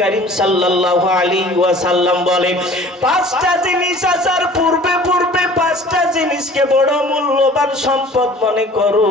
করিম সাল্লাল্লাহু আলাইহি ওয়াসাল্লাম বলেন, পাঁচটা জিনিস আসার পূর্বে পূর্বে পাঁচটা জিনিসকে বড় মূল্যবান সম্পদ মনে করো,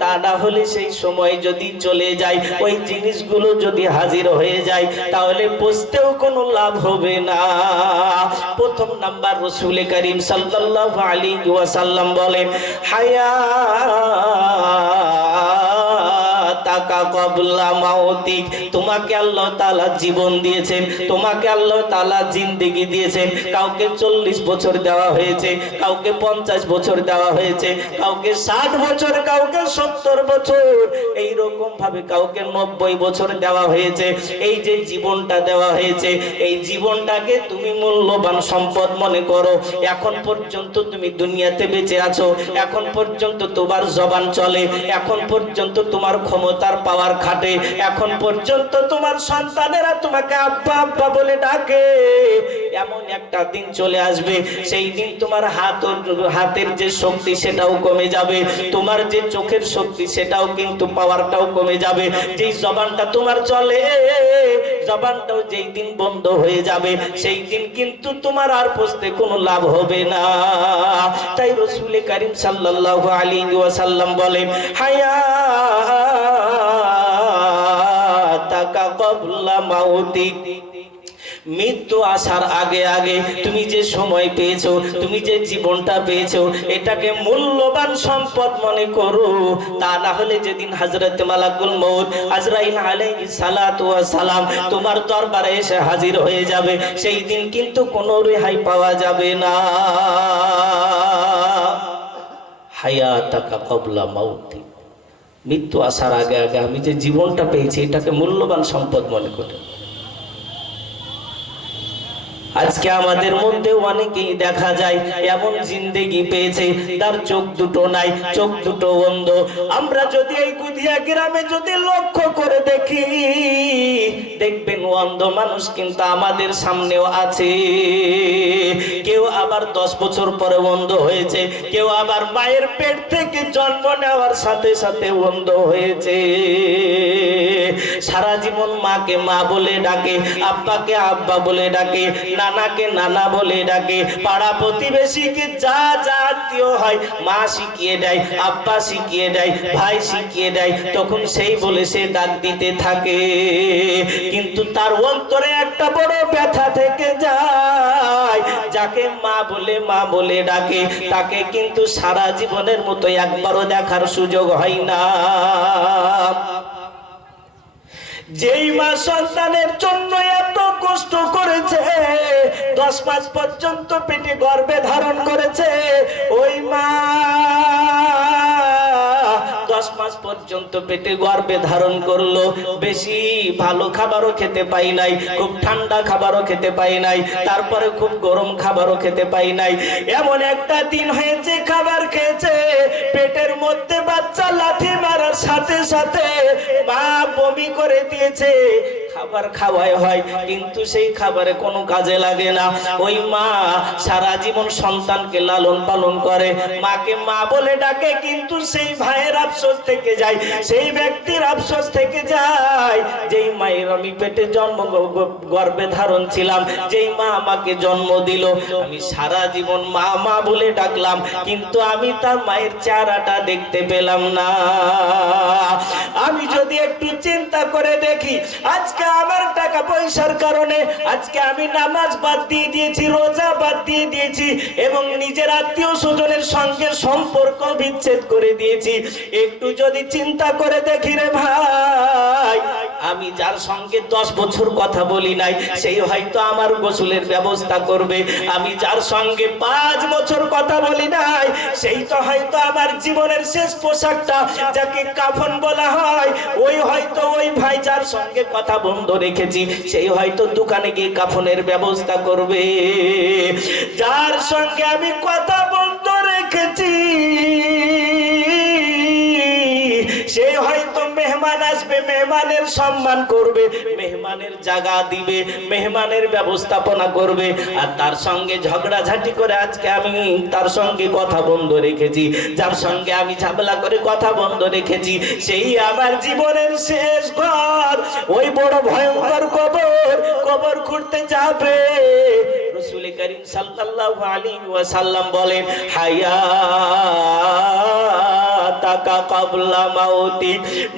তা না হলে সেই সময় যদি চলে যায়, ওই জিনিসগুলো যদি হাজির হয়ে যায়, তাহলে বুঝতেও কোনো লাভ হবে না। প্রথম নাম্বার রাসূল করিম সাল্লাল্লাহু আলাইহি ওয়াসাল্লাম বলেন, হায়াতাকা ক্বাবলা মাউতিক, তোমাকে আল্লাহ তাআলা জীবন দিয়েছেন, তোমাকে আল্লাহ তাআলা জিন্দেগি দিয়েছেন। কাউকে 40 বছর দেওয়া হয়েছে, কাউকে 50 বছর দেওয়া হয়েছে, কাউকে 60 বছর, কাউকে 70 বছর, এই রকম ভাবে কাউকে 90 বছর দেওয়া হয়েছে। এই যে জীবনটা দেওয়া হয়েছে, এই জীবনটাকে তুমি মূল্যবান সম্পদ মনে করো। এখন পর্যন্ত তুমি দুনিয়াতে বেঁচে আছো, এখন পর্যন্ত তোমার জবান চলে, এখন পর্যন্ত তোমার ক্ষমতার পাওয়ার খাটে, এখন পর্যন্ত তোমার সন্তানেরা তোমাকে আব্বা আব্বা বলে ডাকে। এমন একটা দিন চলে আসবে, সেই দিন তোমার হাতের যে শক্তি সেটাও কমে যাবে, তোমার যে চোখের শক্তি সেটাও কিন্তু পাওয়ারটাও কমে যাবে। যেই জবানটা তোমার চলে, জবানটাও যেই দিন বন্ধ হয়ে যাবে, সেই দিন কিন্তু তোমার আর পৌঁছতে কোনো লাভ হবে না। তাই রাসূল করিম সাল্লাল্লাহু আলাইহি ওয়াসাল্লাম বলেন, হায়াতাকা ক্বাবলা মাউতিক, মৃত্যু আসার আগে আগে তুমি যে সময় পেয়েছো, তুমি যে জীবনটা পেয়েছো, এটাকে মূল্যবান সম্পদ মনে করো। তা না হলে যেদিন হযরত মালাকুল মউত আজরাইল আলাইহিস সালাতু ওয়াস সালাম তোমার দরবারে এসে হাজির হয়ে যাবে, সেই দিন কিন্তু কোনো রেহাই পাওয়া যাবে না। হায়াতাকা ক্বাবলা মাউতিক, মৃত্যু আসার আগে আগে আমি যে জীবনটা পেয়েছি, এটাকে মূল্যবান সম্পদ মনে করি। আজকে আমাদের মধ্যে অনেকেই দেখা যায় এমন জিন্দেগি পেয়েছে, তার চোখ দুটো নাই, চোখ দুটো অন্ধ। আমরা যদি এই গুদিয়া গ্রামে যদি লক্ষ্য করে দেখি, দেখবেন অন্ধ মানুষ কিন্তু আমাদের সামনেও আছে। কেউ আবার 10 বছর পরে অন্ধ হয়েছে, কেউ আবার মায়ের পেট থেকে জন্ম নেওয়ার সাথে সাথে অন্ধ হয়েছে। সারা জীবন মাকে মা বলে ডাকে, আব্বাকে আব্বা বলে ডাকে, নানাকে নানা বলে ডাকে, পাড়া প্রতিবেশীকে যা যা আত্মীয় হয় মা শিখিয়ে দেয়, আব্বা শিখিয়ে দেয়, ভাই শিখিয়ে দেয়, তখন সেই বলে সে ডাক দিতে থাকে। কিন্তু তার অন্তরে একটা বড় ব্যথা থেকে যায়, যাকে মা বলে ডাকে, তাকে কিন্তু সারা জীবনের মতো একবারও দেখার সুযোগ হয় না। যেই মা সন্তানের জন্য এত কষ্ট করেছে, 10 মাস পর্যন্ত পেটে গর্ভে ধারণ করেছে, ওই মা 10 মাস পর্যন্ত পেটে গর্ভে ধারণ করলো, বেশি ভালো খাবারও খেতে পাই নাই, খুব ঠান্ডা খাবারও খেতে পাই নাই, তারপরে খুব গরম খাবারও খেতে পাই নাই। এমন একটা দিন হয়েছে খাবার খেয়েছে, পেটের মধ্যে বাচ্চা লাথি মারার সাথে সাথে মা বমি করে দিয়েছে। খাবার খাওয়াই হয় কিন্তু সেই খাবারে কোনো কাজে লাগে না। ওই মা সারা জীবন সন্তানকে লালন পালন করে, মাকে মা বলে ডাকে, কিন্তু সেই ভাইয়ের আফসোস থেকে যায়, সেই ব্যক্তির আফসোস থেকে যায়, যেই মায়ের আমি পেটে গর্ভে ধারণ ছিলাম, যেই মা আমাকে জন্ম দিল, আমি সারা জীবন মা মা বলে ডাকলাম, কিন্তু আমি তার মায়ের চেহারাটা দেখতে পেলাম না। আমি যদি একটু চিন্তা করে দেখি, আজকে আমার টাকা পয়সার কারণে আজকে আমি নামাজ বাদ দিয়ে দিয়েছি, রোজা বাদ দিয়ে দিয়েছি, এবং নিজের আত্মীয় স্বজনের সঙ্গে সম্পর্ক বিচ্ছেদ করে দিয়েছি। একটু যদি চিন্তা করে দেখি রে ভাই, আমি যার সঙ্গে 10 বছর কথা বলি নাই, সেই হয়তো আমার গোসলের ব্যবস্থা করবে। আমি যার সঙ্গে 5 বছর কথা বলি নাই, সেই তো হয়তো আমার জীবনের শেষ পোশাকটা, যাকে কাফন বলা হয়, ওই হয়তো ওই ভাই যার সঙ্গে কথা বন্ধ রেখেছি, সেই হয়তো দোকানে গিয়ে কাফনের ব্যবস্থা করবে। যার সঙ্গে আমি কথা বন্ধ রেখেছি, সেই হয়তো মেহমান আসবে, মেহমানের সম্মান করবে, মেহমানের জায়গা দিবে, মেহমানের ব্যবস্থাপনা করবে, আর তার সঙ্গে ঝগড়াঝাটি করে আজকে আমি তার সঙ্গে কথা বন্ধ রেখেছি। যার সঙ্গে আমি ঝামেলা করে কথা বন্ধ রেখেছি, সেই আমার জীবনের শেষ ঘর, ওই বড় ভয়ঙ্কর কবর। কবর খুঁড়তে যাবে, রাসূল করিম সাল্লাল্লাহু আলাইহি ওয়াসাল্লাম বলেন, হায়াতাকা ক্বাবলা মাউতি,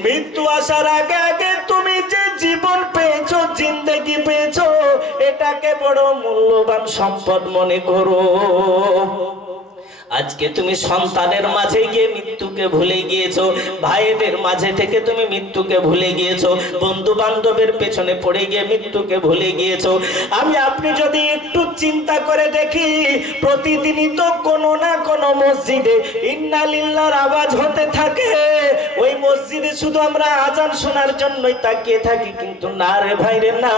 মৃত্যু আসার আগে আগে তুমি যে জীবন পেয়েছো, জিন্দেগি পেয়েছো, এটাকে বড় মূল্যবান সম্পদ মনে করো। আজকে তুমি সন্তানের মাঝে গিয়ে মৃত্যুকে ভুলে গিয়েছো, ভাইদের মাঝে থেকে তুমি মৃত্যুকে ভুলে গিয়েছো, বন্ধু বান্ধবের পেছনে পড়ে গিয়ে মৃত্যুকে ভুলে গিয়েছো। আমি আপনি যদি একটু চিন্তা করে দেখি, প্রতিদিনই তো কোনো না কোনো মসজিদে ইন্না লিল্লাহর আওয়াজ হতে থাকে, ওই মসজিদে শুধু আমরা আজান শোনার জন্যই তাকিয়ে থাকি, কিন্তু না রে ভাইরে না,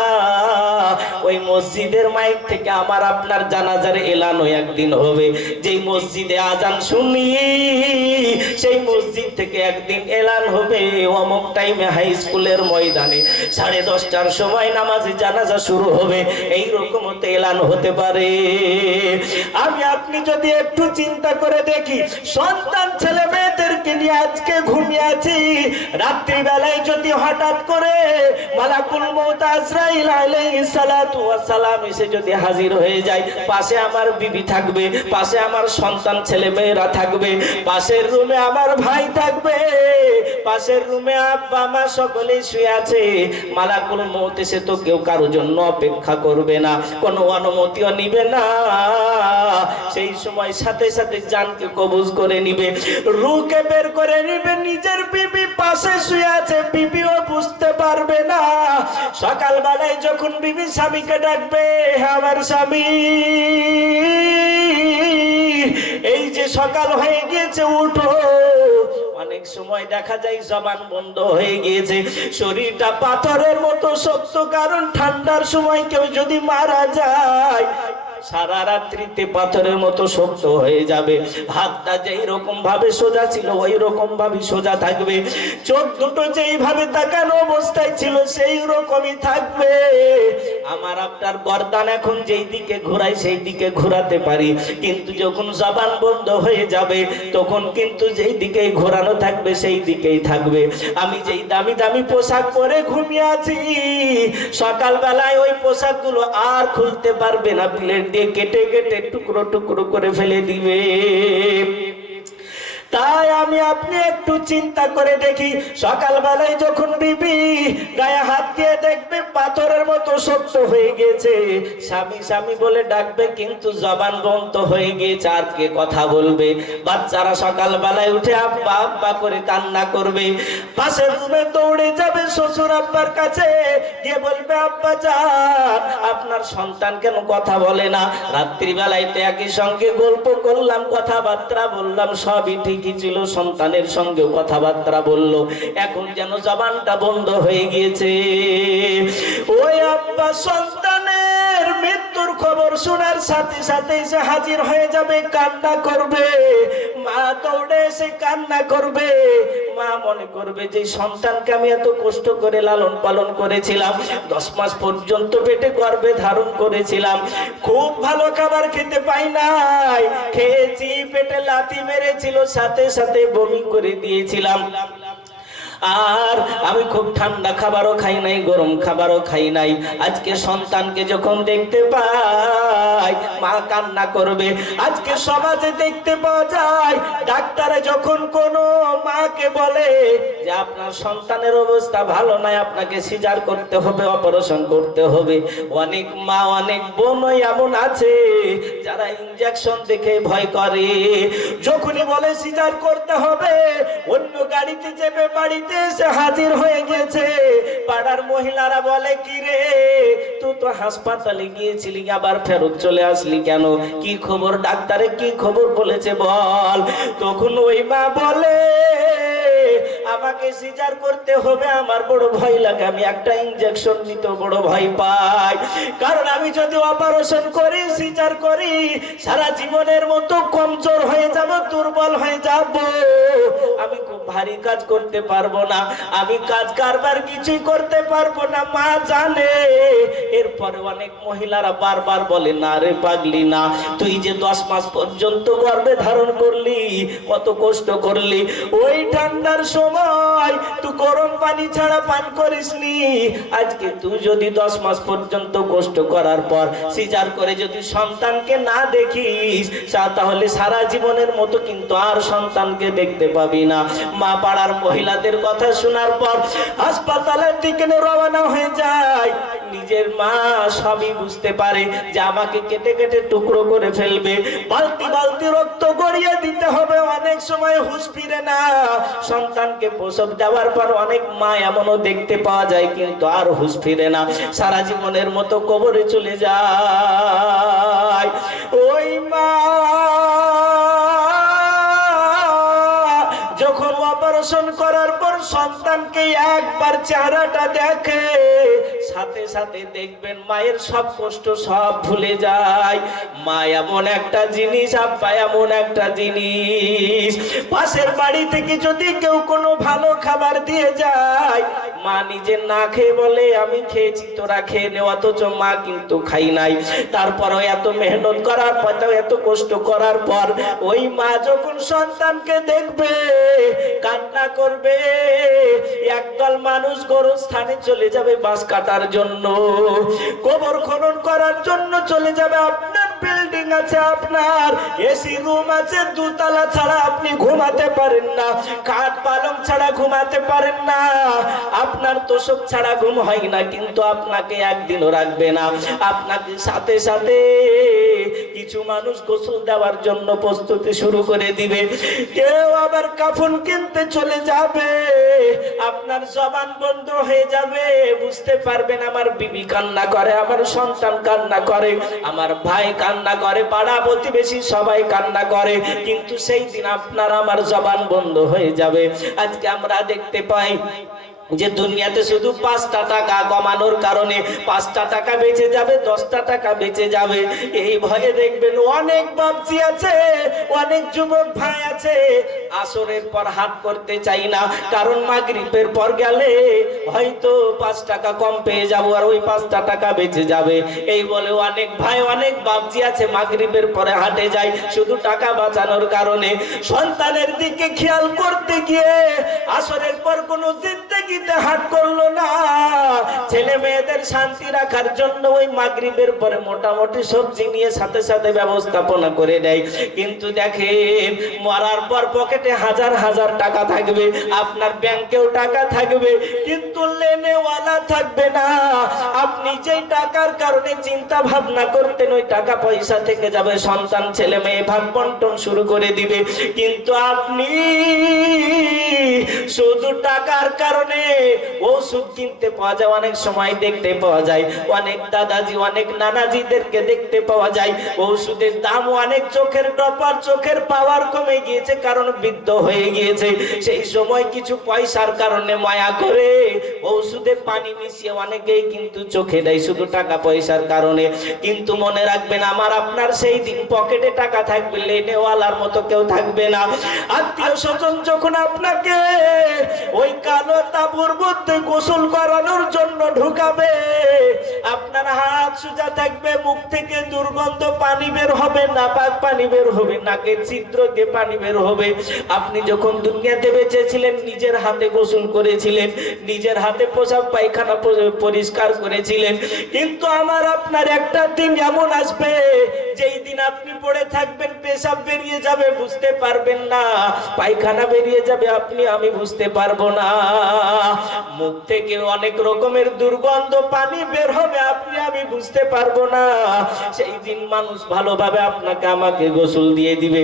ওই মসজিদের মাইক থেকে আমার আপনার জানাজার এলানো একদিন হবে। যেই মসজিদে আজান শুনি, সেই মসজিদ থেকে একদিন এলান হবে, অমুক টাইমে হাই স্কুলের ময়দানে 10:30টার সময় নামাজে জানাজা শুরু হবে, এই রকম হতে এলান হতে পারে। আমি আপনি যদি একটু চিন্তা করে দেখি, সন্তান ছেলে মেয়েদেরকে নিয়ে আজকে ঘুমিয়ে আছি, রাত্রি বেলায় যদি হঠাৎ করে মালাকুল মউত আজরাইল আলাইহিস সালাতু ওয়াস সালাম এসে যদি হাজির হয়ে যায়, পাশে আমার বিবি থাকবে, পাশে আমার সন্তান ছেলে মেয়েরা থাকবে, পাশের রুমে আমার ভাই থাকবে, পাশের রুমে আব্বা মা সকলেই শুয়ে আছে, মালাকুল মউত এসে তো কেউ কারোর জন্য অপেক্ষা করবে না, কোনো অনুমতিও নিবে না, সেই সময় সাথে সাথে জানকে কবজ করে নিবে, রূহকে বের করে নিবে। নিজের বিবি পাশে শুয়ে আছে, বিবিও বুঝতে পারবে না। সকালবেলায় যখন বিবি স্বামীকে ডাকবে, আমার স্বামী, এই যে সকাল হয়ে গিয়েছে, উঠো। অনেক সময় দেখা যায় জবান বন্ধ হয়ে গিয়েছে, শরীরটা পাথরের মতো শক্ত, কারণ ঠান্ডার সময় কেউ যদি মারা যায় সারা রাত্রিতে পাথরের মতো শক্ত হয়ে যাবে, হাতটা যেই রকম ভাবে সোজা ছিল ওই রকম ভাবে সোজা থাকবে, চোখ দুটো যেইভাবে তাকানো অবস্থায় ছিল সেই রকমই থাকবে। আমার আপনার গর্দান এখন যেই দিকে ঘোরাই সেই দিকে ঘোরাতে পারি, কিন্তু যখন জবান বন্ধ হয়ে যাবে তখন কিন্তু যেই দিকে ঘোরানো থাকবে সেই দিকেই থাকবে। আমি যেই দামি দামি পোশাক পরে ঘুমিয়ে আছি, সকালবেলায় ওই পোশাকগুলো আর খুলতে পারবে না, প্লেট দিয়ে কেটে কেটে টুকরো টুকরো করে ফেলে দিবে। তাই আমি আপনি একটু চিন্তা করে দেখি, সকালবেলায় যখন বিবি গায়ে হাত দিয়ে দেখবে পাথরের মতো শক্ত হয়ে গেছে, স্বামী স্বামী বলে ডাকবে, কিন্তু জবান বন্ধ হয়ে গিয়েছে, আর কে কথা বলবে? বাচ্চারা সকালবেলায় উঠে আব্বা আব্বা করে কান্না করবে, পাশের রুমে দৌড়ে যাবে শ্বশুর আব্বার কাছে, গিয়ে বলবে, আব্বা যান, আপনার সন্তান কেন কথা বলে না? রাত্রিবেলায় তো একই সঙ্গে গল্প করলাম, কথাবার্তা বললাম, সবই ঠিক ছিল, সন্তানের সঙ্গে কথাবার্তা বললো, এখন যেন জবানটা বন্ধ হয়ে গিয়েছে। ওই আব্বা সন্তানের মৃত্যুর খবর শোনার সাথে সাথে সে হাজির হয়ে যাবে, কান্না করবে, মা দৌড়ে এসে কান্না করবে, মা মনে করবে যে সন্তানকে আমি এত কষ্ট করে লালন পালন করেছিলাম, 10 মাস পর্যন্ত পেটে গর্ভে ধারণ করেছিলাম, খুব ভালো খাবার খেতে পাই নাই, খেয়েছি পেটে লাথি মেরেছিল, সাথে সাথে বমি করে দিয়েছিলাম, আর আমি খুব ঠান্ডা খাবারও খাই নাই, গরম খাবারও খাই নাই। আজকে সন্তানকে যখন দেখতে পাই মা কান্না করবে। আজকে সমাজে দেখতে পাওয়া যায় ডাক্তারে যখন কোনো মাকে বলে যে আপনার সন্তানের অবস্থা ভালো নাই, আপনাকে সিজার করতে হবে, অপারেশন করতে হবে, অনেক মা অনেক বোনই এমন আছে যারা ইনজেকশন দেখে ভয় করে। যখনই বলে সিজার করতে হবে, অন্য গাড়িতে চেপে বাড়িতে এসে হাজির হয়ে গেছে। পাড়ার মহিলারা বলে, কি রে তুই তো হাসপাতালে গিয়েছিলি, আবার ফেরত চলে আসলি কেন? কি খবর? ডাক্তারে কি খবর বলেছে বল। তখন ওই মা বলে, আমাকে সিজার করতে হবে, আমার বড় ভয় লাগে, আমি একটা ইনজেকশন নিতে বড় ভয় পাই, কারণ আমি যদি অপারেশন করি, সিজার করি, সারা জীবনের মতো কমজোর হয়ে যাব, দুর্বল হয়ে যাব, আমি খুব ভারী কাজ করতে পারবো না, আমি কাজ কারবার কিছুই করতে পারবো না, মা জানে। এরপরে অনেক মহিলারা বারবার বলে, না রে পাগলি না, তুই যে 10 মাস পর্যন্ত গর্ভে ধারণ করলি, কত কষ্ট করলি, ওই ঠান্ডার সময় তুই গরম পানি ছাড়া পান করিসনি। আজকে তুই যদি 10 মাস পর্যন্ত কষ্ট করার পর সিজার করে যদি সন্তানকে না দেখিস, তাহলে সারা জীবনের মতো কিন্তু আর সন্তানকে দেখতে পাবি না। মা পাড়ার মহিলাদের কথা শোনার পর হাসপাতালের দিকে রওনা হয়ে যায়। নিজের মা সবই বুঝতে পারে যে আমাকে কেটে কেটে টুকরো করে ফেলবে, বালতি বালতি রক্ত গড়িয়ে দিতে হবে, অনেক সময় হুঁশ ফিরে না। সন্তানকে প্রসব দেওয়ার পর অনেক মা এমনও দেখতে পাওয়া যায় কিন্তু আর হুঁশ ফিরে না, সারা জীবনের মতো কবরে চলে যায়। ওই মা যখন অপারেশন করার পর সন্তানকে একবার চেহারাটা দেখে, সাথে সাথে দেখবেন মায়ের সব কষ্ট সব ভুলে যায়। মা এমন একটা জিনিস, আব্বা এমন একটা জিনিস। পাশের বাড়ি থেকে যদি কেউ কোনো ভালো খাবার দিয়ে যায়, মা নিজে না খেয়ে বলে আমি খেয়েছি, তোরা খেয়ে নে, অথচ মা কিন্তু খাই নাই। তারপরও এত মেহনত করার পর, এত কষ্ট করার পর ওই মা যখন সন্তানকে দেখবে কান্না করবে। একদল মানুষ গোরস্থানে চলে যাবে বাঁশ কাটার জন্য, কবর খনন করার জন্য চলে যাবে। আপনার বিল্ডিং আছে, আপনার এসি রুম আছে, দুতলা ছাড়া আপনি ঘুমাতে পারেন না, খাট পালং ছাড়া ঘুমাতে পারেন না, আপনার তোষক ছাড়া ঘুম হয় না, কিন্তু আপনাকে একদিনও রাখবে না। আপনাকে সাথে সাথে কিছু মানুষ গোসল দেওয়ার জন্য প্রস্তুতি শুরু করে দিবে, কেউ আবার কাফন কিনতে চলে যাবে। আপনার জবান বন্ধ হয়ে যাবে, বুঝতে পারবেন আমার বিবি কান্না করে, আমার সন্তান কান্না করে, আমার ভাই কান্না করে, পাড়া প্রতিবেশী সবাই কান্না করে, কিন্তু সেই দিন আপনার আমার জবান বন্ধ হয়ে যাবে। আজকে আমরা দেখতে পাই যে দুনিয়াতে শুধু 5টা টাকা কমানোর কারণে 5টা টাকা বেঁচে যাবে, 10টা টাকা বেঁচে যাবে, এই ভয়ে দেখবেন অনেক বাপজি আছে, অনেক যুবক ভাই আছে আসরের পর হাট করতে চাই না, কারণ মাগরিবের পর গেলে হয়তো 5 টাকা কম পেয়ে যাবো আর ওই 5টা টাকা বেঁচে যাবে। এই বলে অনেক ভাই অনেক বাপজি আছে মাগরিবের পরে হাটে যায় শুধু টাকা বাঁচানোর কারণে। সন্তানের দিকে খেয়াল করতে গিয়ে আসরের পর কোনো জিন্দেগি হাট করলো না। ছেলে মেয়েদের শান্তি রাখার জন্য ওই মাগরিবের পরে মোটামুটি সবজি নিয়ে সাথে সাথে ব্যবস্থাপনা করে দেয়, কিন্তু দেখেন মরার পর পকেটে হাজার হাজার টাকা থাকবে, আপনার ব্যাংকেও টাকা থাকবে, কিন্তু লেনেওয়ালা থাকবে না। আপনি যেই টাকার কারণে চিন্তা ভাবনা করতেন ওই টাকা পয়সা থেকে যাবে, সন্তান ছেলে মেয়ে ভাগ বন্টন শুরু করে দিবে, কিন্তু আপনি শুধু টাকার কারণে ওষুধ কিনতে পাওয়া যায়। অনেক সময় দেখতে পাওয়া যায় অনেক দাদাজি অনেক নানাজিদেরকে দেখতে পাওয়া যায় ওষুধের দাম অনেক, চোখের টপার, চোখের পাওয়ার কমে গিয়েছে, কারণ বৃদ্ধ হয়ে গিয়েছে। সেই সময় কিছু পয়সার কারণে মায়া করে ওষুধে পানি মিশিয়ে অনেকেই কিন্তু চোখে দেয় শুধু টাকা পয়সার কারণে। কিন্তু মনে রাখবেন আমার আপনার সেই দিন পকেটে টাকা থাকবে, লেনেওয়ালার মতো কেউ থাকবে না। আত্মীয় স্বজন যখন আপনাকে ওই কালো তাবুর মধ্যে গোসল করানোর জন্য ঢুকাবে, আপনার হাত সোজা থাকবে, মুখ থেকে দুর্গন্ধ পানি বের হবে, নাপাক পানি বের হবে, নাকের ছিদ্র দিয়ে পানি বের হবে। আপনি যখন দুনিয়াতে বেঁচে ছিলেন নিজের হাতে গোসল করেছিলেন, নিজের হাতে প্রসাব পায়খানা পরিষ্কার করেছিলেন, কিন্তু আমার আপনার একটা দিন এমন আসবে যেই দিন আপনি পড়ে থাকবেন, পেশাব বেরিয়ে যাবে বুঝতে পারবেন না, পায়খানা বেরিয়ে যাবে আপনি আমি বুঝতে পারবো না, মুখ থেকে অনেক রকমের দুর্গন্ধ পানি বের হবে আপনি আমি বুঝতে পারবো না। সেই দিন মানুষ ভালোভাবে আপনাকে আমাকে গোসল দিয়ে দিবে।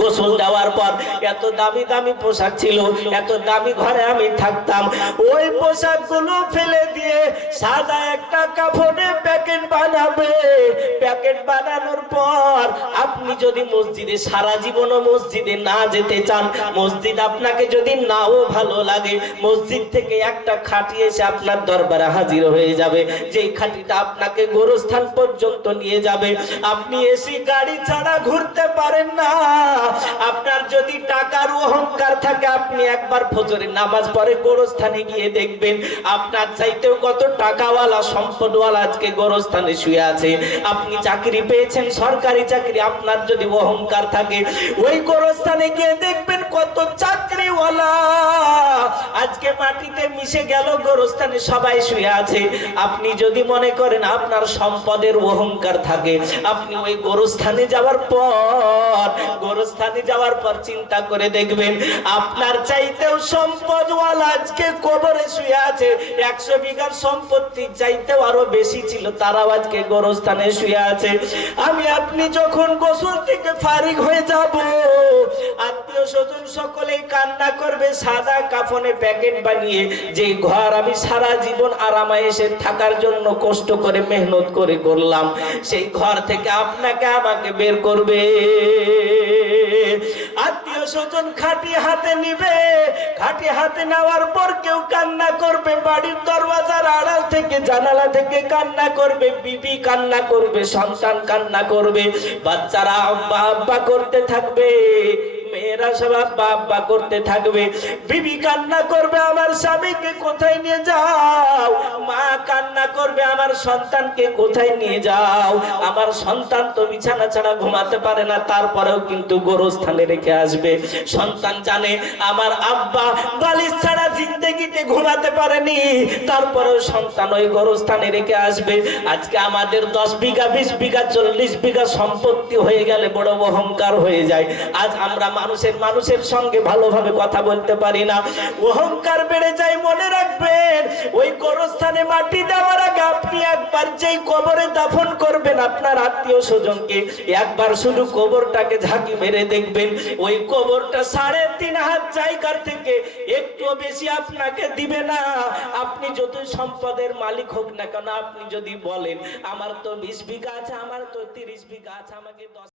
গোসল দেওয়ার পর এত দামি দামি পোশাক ছিল, এত দামি ঘরে আমি থাকতাম, ওই পোশাক গুলো ফেলে দিয়ে সাদা একটা কাপড়ে প্যাকেট বানাবে, প্যাকেট বানার লাগানোর পর আপনি যদি মসজিদে সারা জীবনও মসজিদে না যেতে চান, মসজিদ আপনাকে যদি নাও ভালো লাগে, মসজিদ থেকে একটা খাটি এসে আপনার দরবারে হাজির হয়ে যাবে, যেই খাটিটা আপনাকে গোরস্থান পর্যন্ত নিয়ে যাবে। আপনি এসি গাড়ি ছাড়া ঘুরতে পারেন না। আপনার যদি টাকার অহংকার থাকে, আপনি একবার ফজরের নামাজ পড়ে গোরস্থানে গিয়ে দেখবেন আপনার চাইতেও কত টাকাওয়ালা সম্পদওয়ালা আজকে গোরস্থানে শুয়ে আছে। আপনি চাকরি পেয়েছেন, সরকারি চাকরি, আপনার যদি অহংকার থাকে, ওই গোরস্থানে গিয়ে দেখবেন কত চাকরিওয়ালা আজকে মাটিতে মিশে গেল, গোরস্থানে সবাই শুয়ে আছে। আপনি যদি মনে করেন আপনার সম্পদের অহংকার থাকে, আপনি ওই গোরস্থানে যাওয়ার পর চিন্তা করে দেখবেন আপনার চাইতেও সম্পদওয়ালা আজকে কবরে শুয়ে আছে। 100 বিঘার সম্পত্তি চাইতেও আরো বেশি ছিল, তারাও আজকে গোরস্থানে শুয়ে আছে। আমি আপনি যখন গোসল থেকে ফারিগ হয়ে যাব, আত্মীয় স্বজন সকলেই কান্না করবে, সাদা কাফনে প্যাকেট বানিয়ে যে ঘর আমি সারা জীবন আরামায়েশে থাকার জন্য কষ্ট করে মেহনত করে করলাম, সেই ঘর থেকে আপনাকে আমাকে বের করবে। আত্মীয় স্বজন খাটি হাতে নিবে, খাটি হাতে নেওয়ার পর কেউ কান্না করবে, বাড়ির দরওয়াজার আড়াল থেকে জানালা থেকে কান্না করবে, বিবি কান্না করবে, সন্তান কান্না করবে, বাচ্চারা আব্বা আব্বা করতে থাকবে, মেয়েরা সব আব্বা আব্বা করতে থাকবে, বিবি কান্না করবে আমার স্বামীকে কোথায় নিয়ে যাও, মা কান্না করবে আমার সন্তানকে কোথায় নিয়ে যাও। আমার সন্তান তো বিছানা ছাড়া ঘুমাতে পারে না, তারপরেও কিন্তু গোরস্থানে রেখে আসবে। সন্তান জানে আমার আব্বা বালিশ ছাড়া জিন্দেগিতে ঘুমাতে পারেনি, তারপরেও সন্তান ওই গোরস্থানে রেখে আসবে। আজকে আমাদের 10 বিঘা 20 বিঘা 40 বিঘা সম্পত্তি হয়ে গেলে বড় অহংকার হয়ে যায়। আজ আমরা মানুষের সঙ্গে ভালোভাবে কথা বলতে পারি না, অহংকার বেড়ে যায়। মনে রাখবেন, ওই গোরস্থানে মাটি দেওয়ার আগে আপনি একবার যেই কবরে দাফন করবেন আপনার আত্মীয় স্বজনকে, একবার শুধু কবরটাকে ঝাঁকি মেরে দেখবেন, ওই কবরটা 3.5 হাত জায়গার থেকে একটু বেশি আপনাকে দিবে না। আপনি যত সম্পদের মালিক হোক না কেন, আপনি যদি বলেন আমার তো 20 বিঘা আছে, আমার তো 30 বিঘা আছে, আমাকে 10